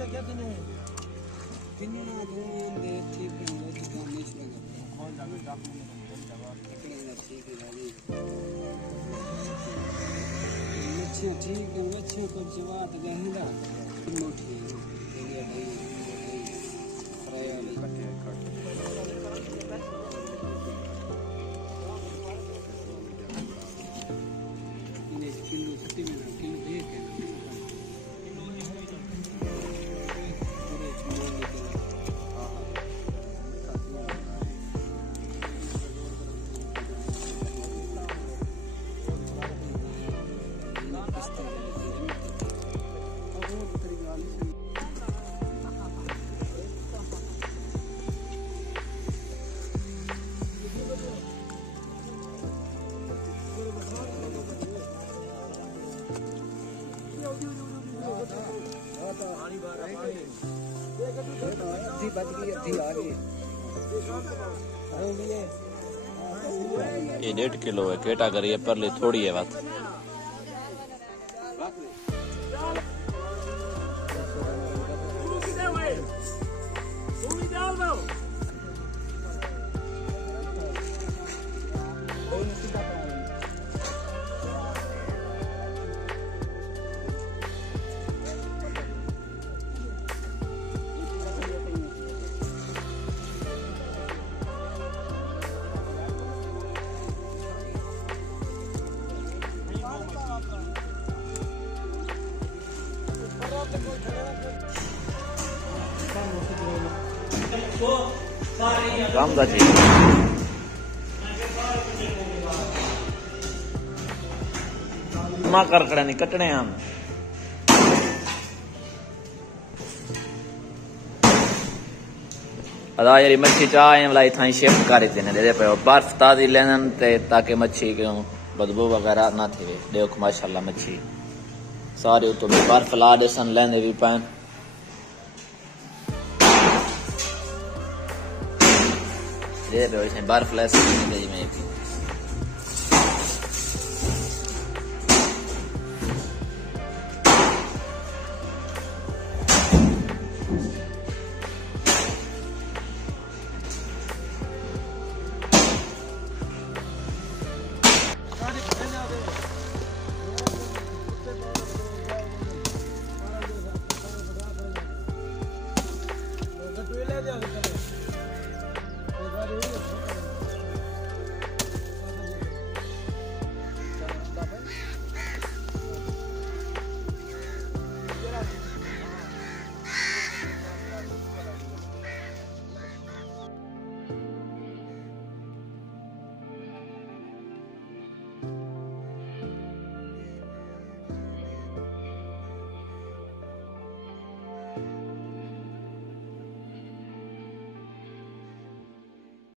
ठीक है बच्चों को जवाब गहरा मोटी किलो 60 में किलो एक है ये 1.5 किलो है केटा करिए पर ले थोड़ी है बात काम का चीज मां कर खड़ा नहीं कटने हम अदा यारी मच्छी चाहे वाला थाई शिफ्ट कर देने दे पे बर्फ ताजी लेन ते ताकि मच्छी क्यों बदबू वगैरह ना थे देखो माशाल्लाह मच्छी सारे तो बर्फ ला देसन लेने भी पान ये बर्फ लेस में